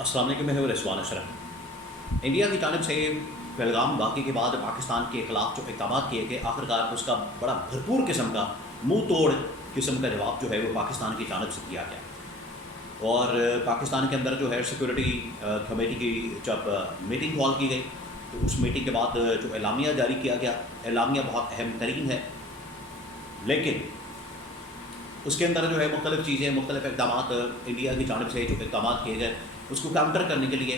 السلام علیکم، میں ہوں رضوان اشرف۔ انڈیا کی جانب سے پہلگام واقعے کے بعد پاکستان کے خلاف جو اقدامات کیے گئے، آخرکار اس کا بڑا بھرپور قسم کا منہ توڑ قسم کا جواب جو ہے وہ پاکستان کی جانب سے کیا گیا۔ اور پاکستان کے اندر جو ہے سیکورٹی کمیٹی کی جب میٹنگ کال کی گئی تو اس میٹنگ کے بعد جو اعلامیہ جاری کیا گیا، اعلامیہ بہت اہم ترین ہے، لیکن اس کے اندر جو ہے مختلف چیزیں، مختلف اقدامات انڈیا کی جانب سے جو اقدامات کیے گئے اس کو کاؤنٹر کرنے کے لیے،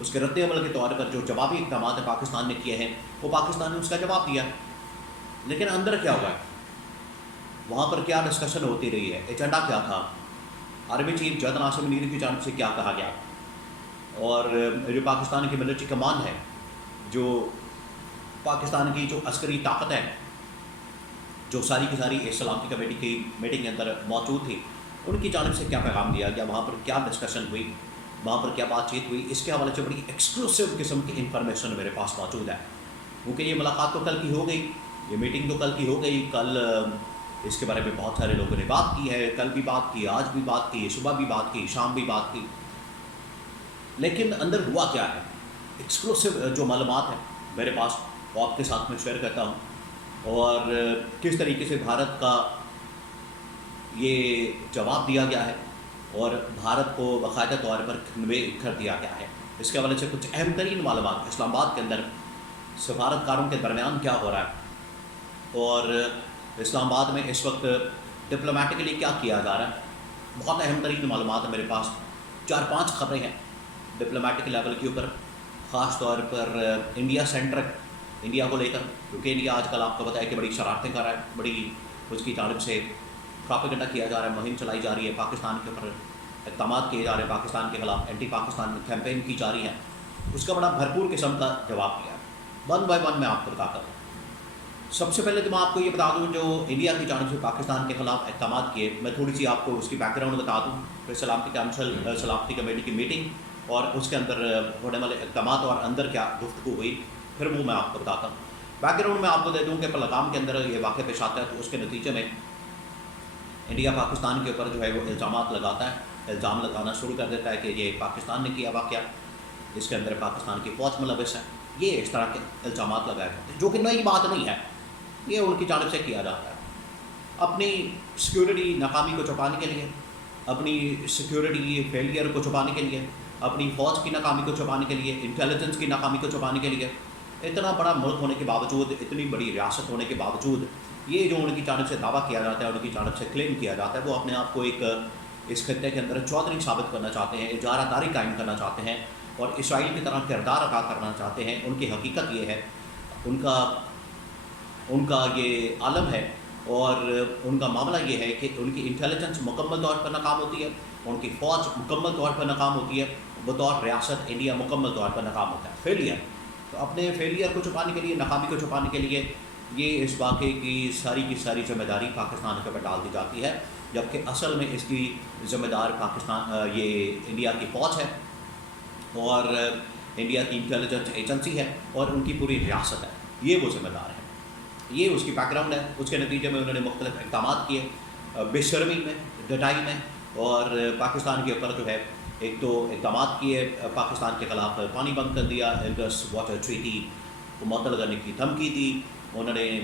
اس کے رد عمل کے طور پر جو جوابی اقدامات پاکستان نے کیے ہیں وہ پاکستان نے اس کا جواب دیا۔ لیکن اندر کیا ہوا ہے، وہاں پر کیا ڈسکشن ہوتی رہی ہے، ایجنڈا کیا تھا، army chief general Asim Munir کی جانب سے کیا کہا گیا، اور جو پاکستان کی ملٹری کمان ہے، جو پاکستان کی جو عسکری طاقت ہے، جو ساری کی ساری سلامتی کمیٹی کی میٹنگ کے اندر موجود تھی، ان کی جانب سے کیا پیغام دیا گیا، وہاں پر کیا ڈسکشن ہوئی، وہاں پر کیا بات چیت ہوئی، اس کے حوالے سے بڑی ایکسکلوسیو قسم کی انفارمیشن میرے پاس موجود ہے۔ کیونکہ یہ ملاقات تو کل کی ہو گئی، یہ میٹنگ تو کل کی ہو گئی، کل اس کے بارے میں بہت سارے لوگوں نے بات کی ہے، کل بھی بات کی، آج بھی بات کی، صبح بھی بات کی، شام بھی بات کی، لیکن اندر ہوا کیا ہے، ایکسکلوسیو جو معلومات ہیں میرے پاس وہ آپ کے ساتھ میں شیئر کرتا ہوں، اور کس طریقے سے بھارت کا یہ جواب دیا گیا ہے اور بھارت کو باقاعدہ طور پر کنوے کر دیا گیا ہے۔ اس کے حوالے سے کچھ اہم ترین معلومات، اسلام آباد کے اندر سفارتکاروں کے درمیان کیا ہو رہا ہے، اور اسلام آباد میں اس وقت ڈپلومیٹکلی کیا کیا جا رہا ہے، بہت اہم ترین معلومات ہیں میرے پاس۔ 4-5 خبریں ہیں ڈپلومیٹک لیول کے اوپر، خاص طور پر انڈیا سینٹرک، انڈیا کو لے کر، کیونکہ انڈیا آج کل آپ کو پتہ ہے کہ بڑی شرارتیں کر رہا ہے، بڑی اس کی جانب سے پراپیگنڈا کیا جا رہا ہے، مہم چلائی جا رہی ہے، پاکستان کے اوپر اقدامات کیے جا رہے ہیں، پاکستان کے خلاف اینٹی پاکستان کیمپین کی جا رہی ہے، اس کا بڑا بھرپور قسم کا جواب دیا ہے۔ ون بائی ون میں آپ کو بتاتا ہوں۔ سب سے پہلے تو میں آپ کو یہ بتا دوں، جو انڈیا کی جانب سے پاکستان کے خلاف اقدامات کیے، میں تھوڑی سی آپ کو اس کی بیک گراؤنڈ بتا دوں، پھر سلامتی کونسل، سلامتی کمیٹی کی میٹنگ اور اس کے اندر ہونے والے اقدامات اور اندر کیا گفتگو ہوئی، پھر وہ میں آپ کو بتاتا ہوں۔ بیک گراؤنڈ میں آپ کو دے دوں کہ پہلگام کے اندر یہ واقعہ پیش آتا ہے، تو اس کے نتیجے میں انڈیا پاکستان کے اوپر جو ہے وہ الزامات لگاتا ہے، الزام لگانا شروع کر دیتا ہے کہ یہ پاکستان نے کیا واقعہ، اس کے اندر پاکستان کی فوج ملوث ہے، یہ اس طرح کے الزامات لگائے جاتے ہیں، جو کہ نئی بات نہیں ہے، یہ ان کی جانب سے کیا جاتا ہے اپنی سیکیورٹی ناکامی کو چھپانے کے لیے، اپنی سیکیورٹی فیلئر کو چھپانے کے لیے، اپنی فوج کی ناکامی کو چھپانے کے لیے، انٹیلیجنس کی ناکامی کو چھپانے کے لیے۔ اتنا بڑا ملک ہونے کے باوجود، اتنی بڑی ریاست ہونے کے باوجود، یہ جو ان کی جانب سے دعویٰ کیا جاتا ہے، ان کی جانب سے کلیم کیا جاتا ہے، وہ اپنے آپ کو ایک اس خطے کے اندر چودھری ثابت کرنا چاہتے ہیں، اجارہ داری قائم کرنا چاہتے ہیں، اور اسرائیل کی طرح کردار ادا کرنا چاہتے ہیں۔ ان کی حقیقت یہ ہے، ان کا یہ عالم ہے، اور ان کا معاملہ یہ ہے کہ ان کی انٹیلیجنس مکمل طور پر ناکام ہوتی ہے، ان کی فوج مکمل طور پر ناکام ہوتی ہے، بطور ریاست انڈیا مکمل طور پر ناکام ہوتا ہے۔ فیلئر، تو اپنے فیلئر کو چھپانے کے لیے، ناکامی کو چھپانے کے لیے، یہ اس واقعے کی ساری ذمہ داری پاکستان کے اوپر ڈال دی جاتی ہے، جبکہ اصل میں اس کی ذمہ دار یہ انڈیا کی فوج ہے، اور انڈیا کی انٹیلیجنس ایجنسی ہے، اور ان کی پوری ریاست ہے، یہ وہ ذمہ دار ہے۔ یہ اس کی بیک گراؤنڈ ہے۔ اس کے نتیجے میں انہوں نے مختلف اقدامات کیے، بے شرمی میں، ڈٹائی میں، اور پاکستان کے اوپر جو ہے ایک تو اقدامات کیے، پاکستان کے خلاف پانی بند کر دیا، انڈس واٹر ٹریٹی کو معطل کرنے کی دھمکی دی، انہوں نے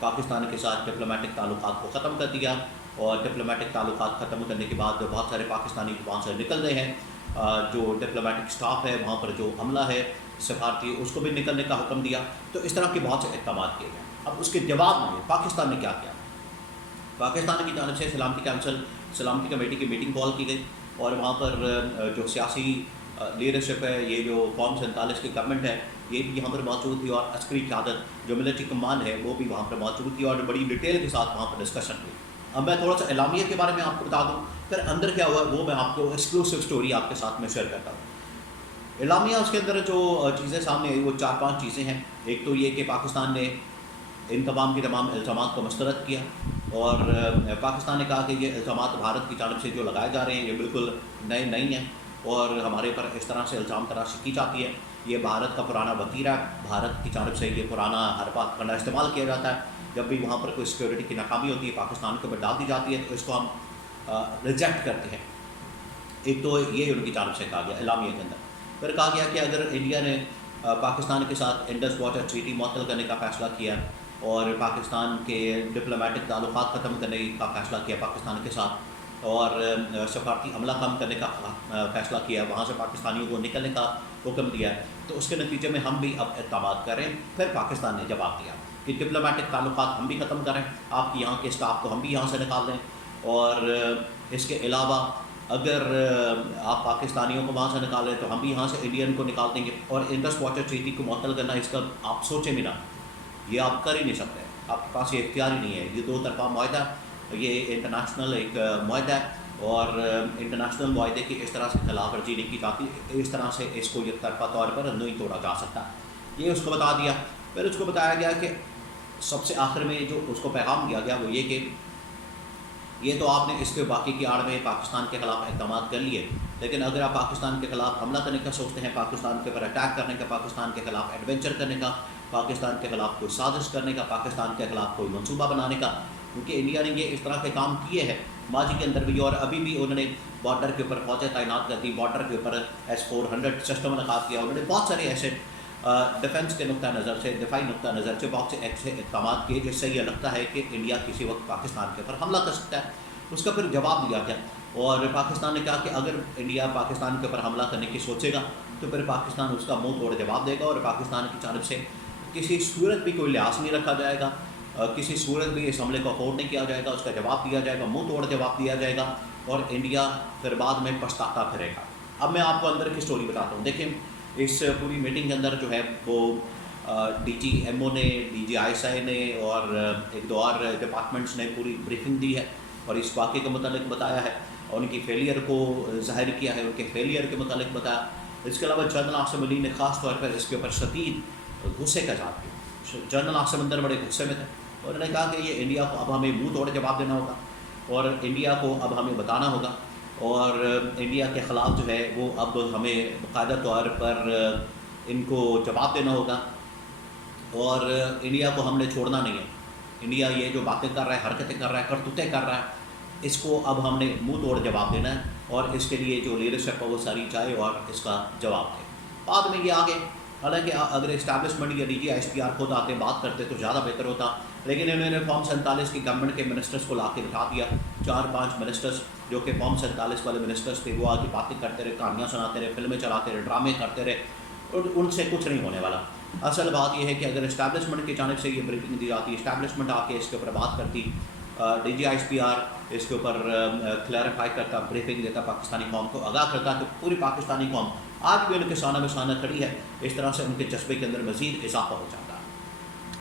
پاکستان کے ساتھ ڈپلومیٹک تعلقات کو ختم کر دیا، اور ڈپلومیٹک تعلقات ختم کرنے کے بعد بہت سارے پاکستانی وہاں سے نکل رہے ہیں، جو ڈپلومیٹک سٹاف ہے وہاں پر جو عملہ ہے سفارتی، اس کو بھی نکلنے کا حکم دیا۔ تو اس طرح کے بہت سے اقدامات کیے گئے۔ اب اس کے جواب میں پاکستان نے کیا کیا؟ پاکستان کی جانب سے سلامتی کونسل، سلامتی کمیٹی کی میٹنگ کال کی گئی، اور وہاں پر جو سیاسی لیڈرشپ ہے، یہ جو قوم 47 کی گورنمنٹ ہے، یہ بھی یہاں پر موجود تھی، اور عسکری قیادت جو ملٹری کمان ہے وہ بھی وہاں پر موجود تھی، اور بڑی ڈیٹیل کے ساتھ وہاں پر ڈسکشن ہوئی۔ اب میں تھوڑا سا اعلامیہ کے بارے میں آپ کو بتا دوں، پھر اندر کیا ہوا وہ میں آپ کو ایکسکلوسیو اسٹوری آپ کے ساتھ میں شیئر کرتا ہوں۔ اعلامیہ، اس کے اندر جو چیزیں سامنے آئی وہ 4-5 چیزیں ہیں۔ ایک تو یہ کہ پاکستان نے ان تمام الزامات کو مسترد کیا، اور پاکستان نے کہا کہ یہ الزامات بھارت کی جانب سے جو لگائے جا رہے ہیں یہ بالکل نئے نہیں ہیں، اور ہمارے پر اس طرح سے الزام تراشی کی جاتی ہے، یہ بھارت کا پرانا وتیرہ ہے، بھارت کی جانب سے یہ پرانا حربہ کنڈا استعمال کیا جاتا ہے، جب بھی وہاں پر کوئی سیکورٹی کی ناکامی ہوتی ہے پاکستان کے اوپر ڈال دی جاتی ہے، تو اس کو ہم ریجیکٹ کرتے ہیں۔ ایک تو یہ ان کی جانب سے کہا گیا اعلامیہ کے اندر، پھر کہا گیا کہ اگر انڈیا نے پاکستان کے ساتھ انڈس واٹر ٹریٹی معطل کرنے کا فیصلہ کیا اور پاکستان کے ڈپلومیٹک تعلقات ختم کرنے کا فیصلہ کیا پاکستان کے ساتھ، اور سفارتی عملہ کم کرنے کا فیصلہ کیا، وہاں سے پاکستانیوں کو نکلنے کا حکم دیا، تو اس کے نتیجے میں ہم بھی اب اقدامات کریں۔ پھر پاکستان نے جواب دیا کہ ڈپلومیٹک تعلقات ہم بھی ختم کریں، آپ یہاں کے اسٹاف کو ہم بھی یہاں سے نکال دیں، اور اس کے علاوہ اگر آپ پاکستانیوں کو وہاں سے نکالیں تو ہم بھی یہاں سے انڈین کو نکال دیں گے، اور انڈس واٹر ٹریٹی کو معطل کرنا، اس کا آپ سوچیں بھی نہ، یہ آپ کر ہی نہیں سکتے، آپ کے پاس یہ اختیار ہی نہیں ہے، یہ 2 طرفہ معاہدہ، یہ انٹرنیشنل ایک معاہدہ ہے، اور انٹرنیشنل معاہدے کی اس طرح سے خلاف ورزی نہیں کی جاتی، اس طرح سے اس کو یک طرفہ طور پر نہیں توڑا جا سکتا، یہ اس کو بتا دیا۔ پھر اس کو بتایا گیا کہ سب سے آخر میں جو اس کو پیغام دیا گیا وہ یہ کہ یہ تو آپ نے اس کے باقی کی آڑ میں پاکستان کے خلاف اقدامات کر لیے، لیکن اگر آپ پاکستان کے خلاف حملہ کرنے کا سوچتے ہیں، پاکستان کے اوپر اٹیک کرنے کا، پاکستان کے خلاف ایڈونچر کرنے کا، پاکستان کے خلاف کوئی سازش کرنے کا، پاکستان کے خلاف کوئی منصوبہ بنانے کا، کیونکہ انڈیا نے یہ اس طرح کے کام کیے ہیں ماضی کے اندر بھی، اور ابھی بھی انہوں نے بارڈر کے اوپر فوجیں تعینات کر دی، بارڈر کے اوپر S-400 سسٹم نقاب کیا، انہوں نے بہت سارے ایسے ڈیفنس کے نقطہ نظر سے، دفاعی نقطہ نظر سے بہت سے ایسے اقدامات کیے جس سے یہ لگتا ہے کہ انڈیا کسی وقت پاکستان کے اوپر حملہ کر سکتا ہے۔ اس کا پھر جواب دیا گیا، اور پاکستان نے کہا کہ اگر انڈیا پاکستان کے اوپر حملہ کرنے کی سوچے گا تو پھر پاکستان اس کا منہ توڑ جواب دے گا، اور پاکستان کی جانب سے کسی صورت بھی کوئی لحاظ نہیں رکھا جائے گا، کسی صورت بھی اس حملے کو افورڈ نہیں کیا جائے گا، اس کا جواب دیا جائے گا، منہ توڑ جواب دیا جائے گا، اور انڈیا پھر بعد میں پچھتاتا پھرے گا۔ اب میں آپ کو اندر کی سٹوری بتاتا ہوں۔ دیکھیں اس پوری میٹنگ کے اندر جو ہے وہ DG MO نے، DG ISI نے اور ایک 2 اور ڈپارٹمنٹس نے پوری بریفنگ دی ہے، اور اس واقعے کے متعلق بتایا ہے، اور ان کی فیلئر کو ظاہر کیا ہے، ان کے فیلئر کے متعلق بتایا۔ اس کے علاوہ جنرل عاصم علی نے خاص طور پر اس کے اوپر شدید غصے کا اظہار کیا۔ جنرل عاصم اندر بڑے غصے میں تھے، اور انہوں نے کہا کہ یہ انڈیا کو اب ہمیں منہ توڑ جواب دینا ہوگا، اور انڈیا کو اب ہمیں بتانا ہوگا، اور انڈیا کے خلاف جو ہے وہ اب ہمیں باقاعدہ طور پر ان کو جواب دینا ہوگا، اور انڈیا کو ہم نے چھوڑنا نہیں ہے۔ انڈیا یہ جو باتیں کر رہا ہے، حرکتیں کر رہا ہے، کرتوتیں کر رہا ہے، اس کو اب ہم نے منہ توڑ جواب دینا ہے، اور اس کے لیے جو لیڈرشپ ہے وہ ساری چاہے اور اس کا جواب دے۔ بعد میں یہ آگے، حالانکہ اگر اسٹیبلشمنٹ یا DG ISPR خود آتے بات کرتے تو زیادہ بہتر ہوتا، لیکن انہوں نے فارم 47 کی گورنمنٹ کے منسٹرز کو لا کے بٹھا دیا، 4-5 منسٹرز جو کہ فارم 47 والے منسٹرز تھے، وہ آگے باتیں کرتے رہے، کہانیاں سناتے رہے، فلمیں چلاتے رہے، ڈرامے کرتے رہے، اور ان سے کچھ نہیں ہونے والا۔ اصل بات یہ ہے کہ اگر اسٹیبلشمنٹ کی جانب سے یہ بریفنگ دی جاتی، اسٹیبلشمنٹ آ کے اس کے اوپر بات کرتی، DG ISPR اس کے اوپر کلیریفائی کرتا، بریفنگ دیتا، پاکستانی قوم کو آگاہ کرتا، تو پوری پاکستانی قوم آج بھی ان کے سانہ بہ سانہ کھڑی ہے، اس طرح سے ان کے جذبے کے اندر مزید اضافہ ہو جاتا ہے۔